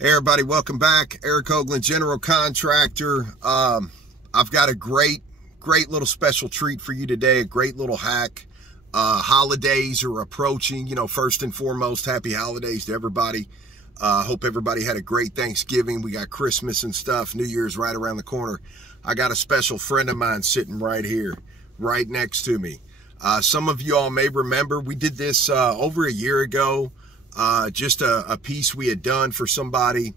Hey everybody, welcome back. Eric Hoagland, general contractor. I've got a great little special treat for you today, a great little hack. Holidays are approaching, first and foremost, happy holidays to everybody. Hope everybody had a great Thanksgiving. We got Christmas and stuff, New Year's right around the corner. I got a special friend of mine sitting right here, right next to me. Some of you all may remember we did this over a year ago. Just a piece we had done for somebody.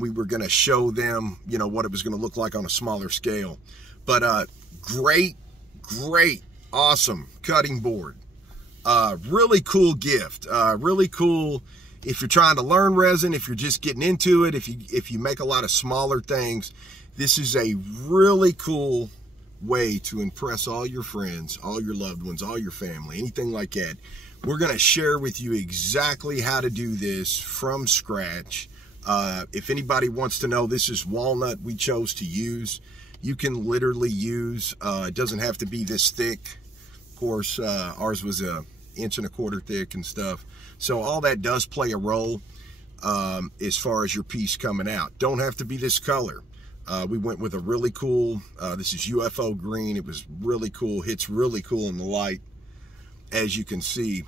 We were going to show them, what it was going to look like on a smaller scale. But great, awesome cutting board. Really cool gift. Really cool if you're trying to learn resin, if you're just getting into it, if you make a lot of smaller things. This is a really cool way to impress all your friends, all your loved ones, all your family, anything like that. We're going to share with you exactly how to do this from scratch. If anybody wants to know, this is walnut we chose to use. You can literally use, it doesn't have to be this thick. Of course, ours was 1.25 inches thick and stuff. So all that does play a role as far as your piece coming out. Don't have to be this color. We went with a really cool, this is UFO green. It was really cool, hits really cool in the light, as you can see.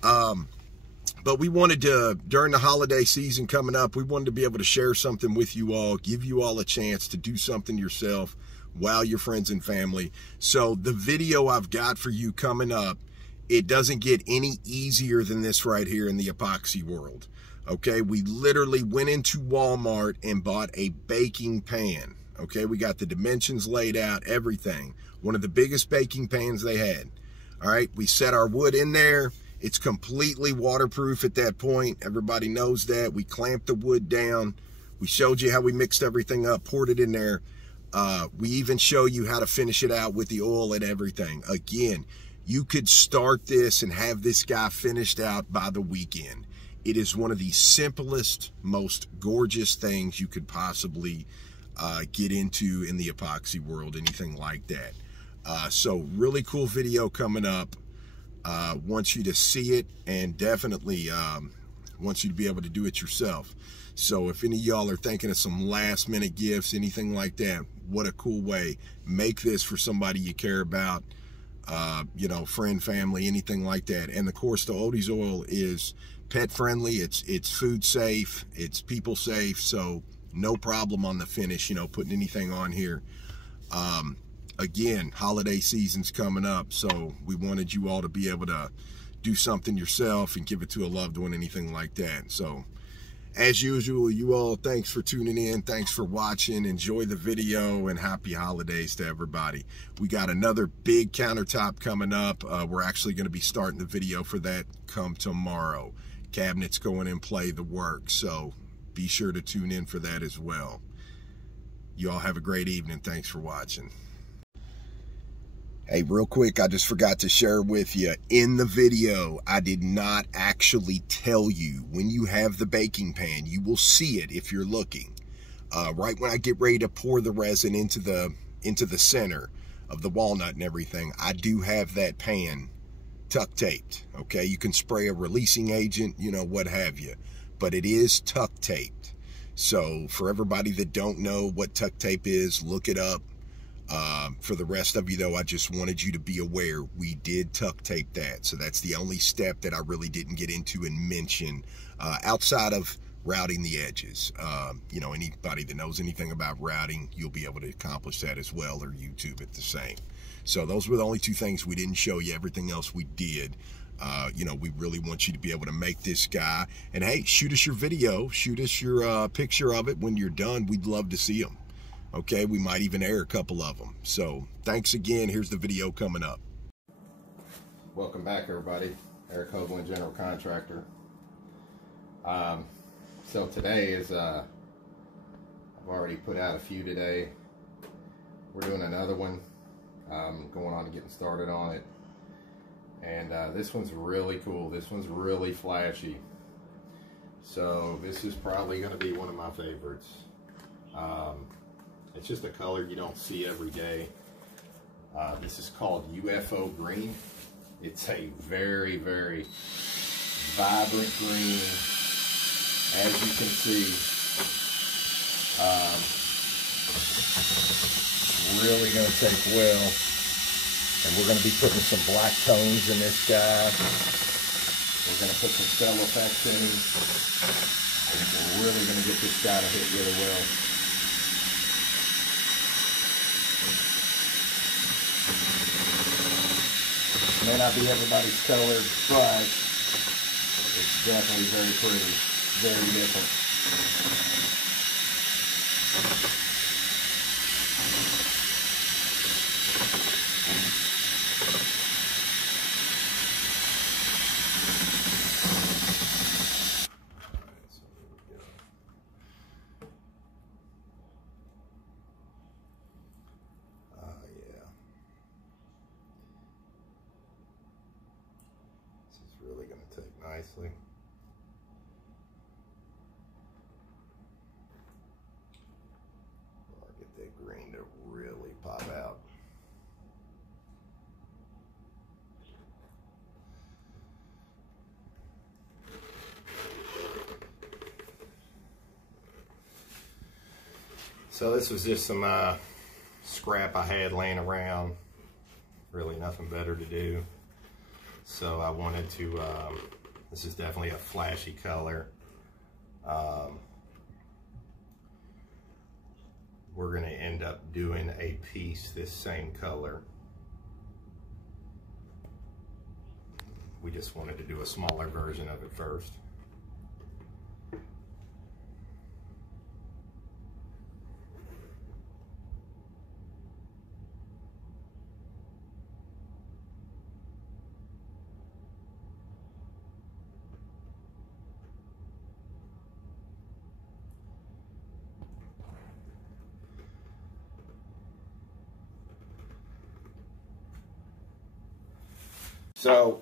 But we wanted to, during the holiday season coming up, we wanted to be able to share something with you all, give you all a chance to do something yourself, wow your friends and family. So the video I've got for you coming up, it doesn't get any easier than this right here in the epoxy world. Okay, we literally went into Walmart and bought a baking pan. Okay, we got the dimensions laid out, everything. One of the biggest baking pans they had. All right, we set our wood in there. It's completely waterproof at that point. Everybody knows that. We clamped the wood down. We showed you how we mixed everything up, poured it in there. We even show you how to finish it out with the oil and everything. Again, you could start this and have this guy finished out by the weekend. It is one of the simplest, most gorgeous things you could possibly get into in the epoxy world, anything like that. So really cool video coming up. Want you to see it, and definitely want you to be able to do it yourself. So if any of y'all are thinking of some last minute gifts, anything like that, what a cool way. Make this for somebody you care about, friend, family, anything like that. And of course, the Odie's oil is pet friendly. It's food safe. It's people safe. So no problem on the finish, putting anything on here. Again, holiday season's coming up, so we wanted you all to be able to do something yourself and give it to a loved one, anything like that. So as usual, you all, thanks for tuning in, thanks for watching, enjoy the video, and happy holidays to everybody. We got another big countertop coming up. We're actually going to be starting the video for that come tomorrow. Cabinets going in play, the work, so be sure to tune in for that as well. You all have a great evening. Thanks for watching. Hey, real quick, I just forgot to share with you, in the video, I did not actually tell you when you have the baking pan. You will see it if you're looking. Right when I get ready to pour the resin into the center of the walnut and everything, I do have that pan tuck taped. Okay, you can spray a releasing agent, what have you, but it is tuck taped. So for everybody that don't know what tuck tape is, look it up. For the rest of you though, I just wanted you to be aware we did tuck tape that. So that's the only step that I really didn't get into and mention outside of routing the edges. Anybody that knows anything about routing, you'll be able to accomplish that as well, or YouTube it the same. So those were the only two things we didn't show you. Everything else we did. We really want you to be able to make this guy. And hey, shoot us your video, shoot us your picture of it when you're done. We'd love to see them. Okay, we might even air a couple of them. So thanks again. Here's the video coming up. Welcome back, everybody. Eric Hoagland, general contractor. So today is, I've already put out a few today. We're doing another one. Going on to getting started on it. And this one's really cool. This one's really flashy. So this is probably going to be one of my favorites. It's just a color you don't see every day. This is called UFO green. It's a very, very vibrant green. As you can see, really going to take well. And we're going to be putting some black tones in this guy. We're going to put some cell effects in him. I think we're really going to get this guy to hit really well. May not be everybody's color, but it's definitely very pretty, very different. Really going to take nicely. I'll get that green to really pop out. So this was just some scrap I had laying around. Really nothing better to do. So I wanted to, this is definitely a flashy color. We're going to end up doing a piece this same color. We just wanted to do a smaller version of it first. So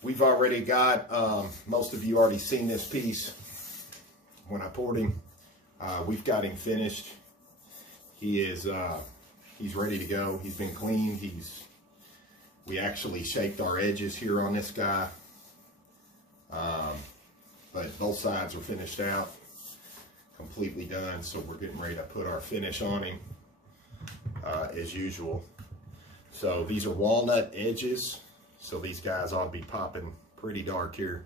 we've already got, most of you already seen this piece when I poured him. We've got him finished. He is, he's ready to go. He's been cleaned. We actually shaped our edges here on this guy. But both sides are finished out, completely done. So we're getting ready to put our finish on him, as usual. So these are walnut edges, so these guys ought to be popping pretty dark here.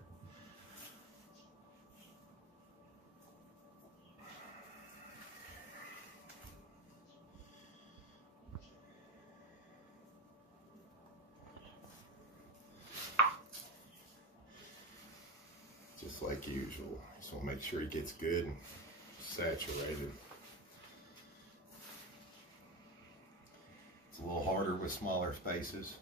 Just like usual. Just want to make sure he gets good and saturated. It's a little harder with smaller spaces.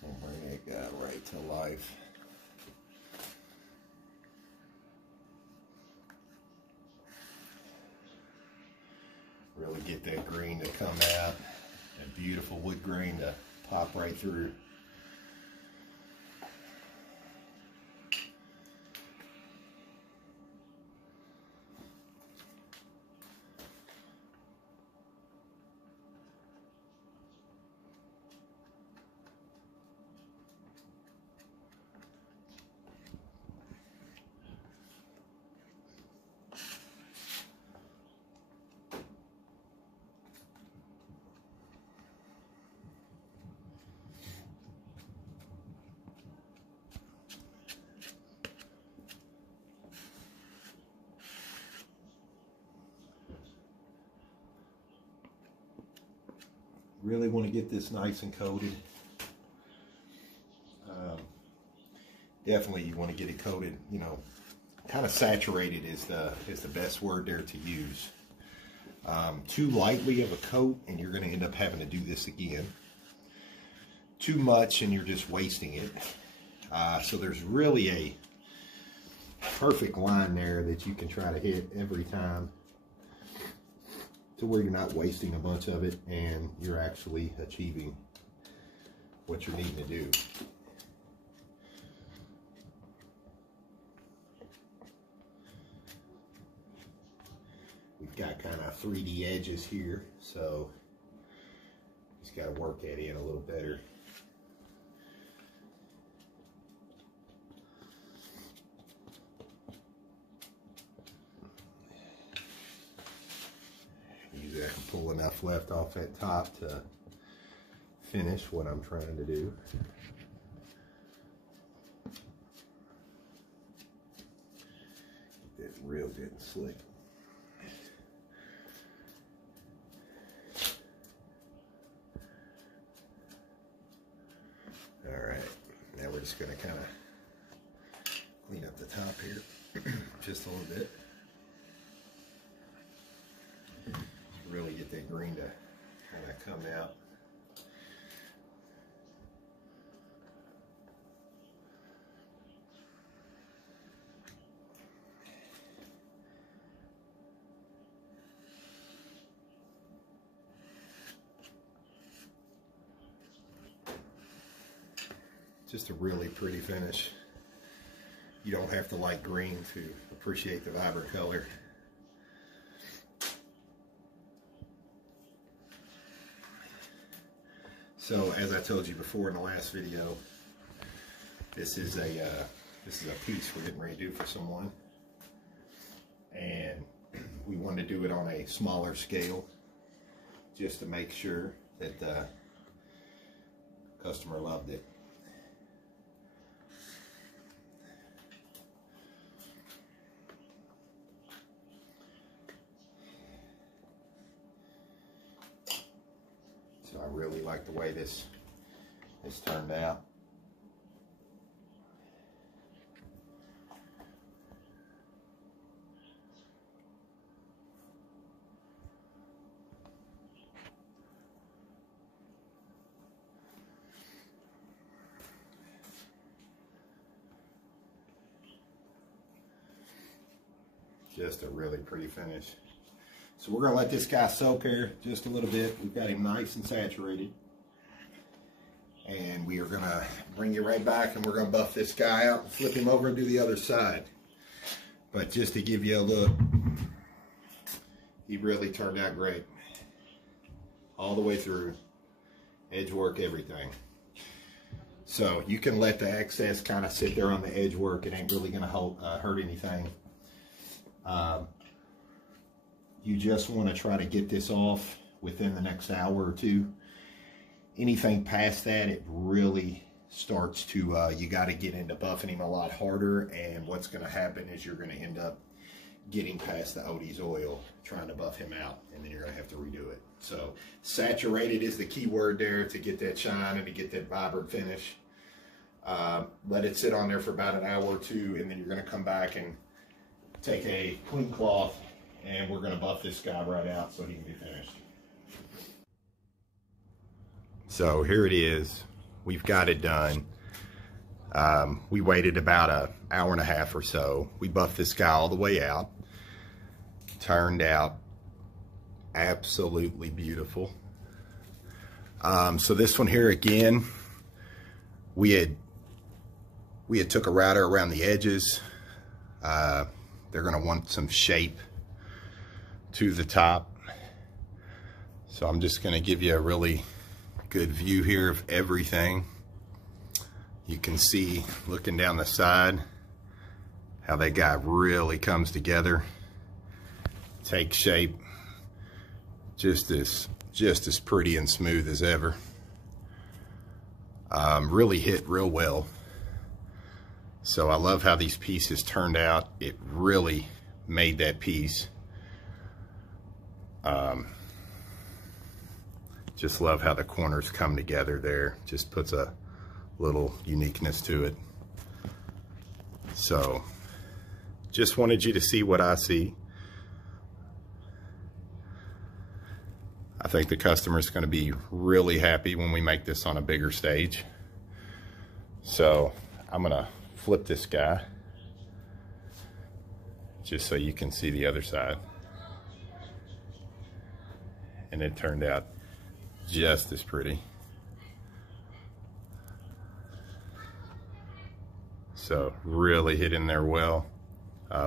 Just gonna bring that guy right to life. Really get that green to come out. That beautiful wood grain to pop right through. Really want to get this nice and coated. Definitely you want to get it coated, you know, kind of saturated is the best word there to use. Too lightly of a coat and you're going to end up having to do this again. Too much and you're just wasting it. So there's really a perfect line there that you can try to hit every time, to where you're not wasting a bunch of it and you're actually achieving what you're needing to do. we've got kind of 3D edges here, so just got to work that in a little better. Usually I can pull enough left off that top to finish what I'm trying to do. Get that real good and slick. Alright, now we're just going to kind of clean up the top here just a little bit. Really get that green to kind of come out. Just a really pretty finish. You don't have to like green to appreciate the vibrant color. So as I told you before in the last video, this is a piece we're getting ready to do for someone, and we wanted to do it on a smaller scale just to make sure that the customer loved it. So I really like the way this turned out. Just a really pretty finish. So we're going to let this guy soak here just a little bit. We've got him nice and saturated. And we are going to bring you right back, and we're going to buff this guy out and flip him over and do the other side. But just to give you a look, he really turned out great. All the way through. Edge work, everything. So you can let the excess kind of sit there on the edge work. It ain't really going to hurt anything. You just want to try to get this off within the next hour or two. Anything past that, it really starts to, you got to get into buffing him a lot harder, and what's going to happen is you're going to end up getting past the Odie's oil, trying to buff him out, and then you're going to have to redo it. So saturated is the key word there to get that shine and to get that vibrant finish. Let it sit on there for about an hour or two, and then you're going to come back and take a clean cloth, and we're going to buff this guy right out so he can be finished. So here it is. We've got it done. We waited about an hour and a half or so. We buffed this guy all the way out. Turned out absolutely beautiful. So this one here again, we had took a router around the edges. They're going to want some shape to the top. So I'm just going to give you a really good view here of everything. You can see, looking down the side, how that guy really comes together, takes shape, just as pretty and smooth as ever. Really hit real well. So I love how these pieces turned out. It really made that piece. Just love how the corners come together there. Just puts a little uniqueness to it. So just wanted you to see what I see. I think the customer's going to be really happy when we make this on a bigger stage. So I'm going to flip this guy just so you can see the other side. And it turned out just as pretty. So really hit in there well.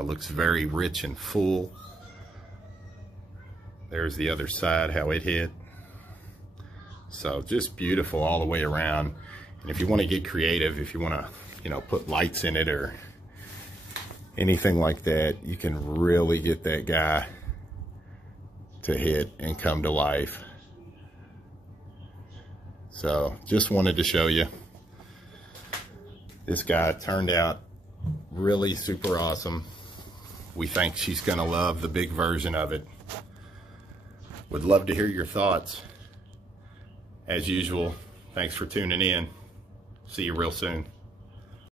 Looks very rich and full. There's the other side, how it hit. So just beautiful all the way around. And if you want to get creative, if you want to, you know, put lights in it or anything like that, you can really get that guy to hit and come to life. So just wanted to show you. This guy turned out really super awesome. We think she's gonna love the big version of it. Would love to hear your thoughts. As usual, thanks for tuning in. See you real soon.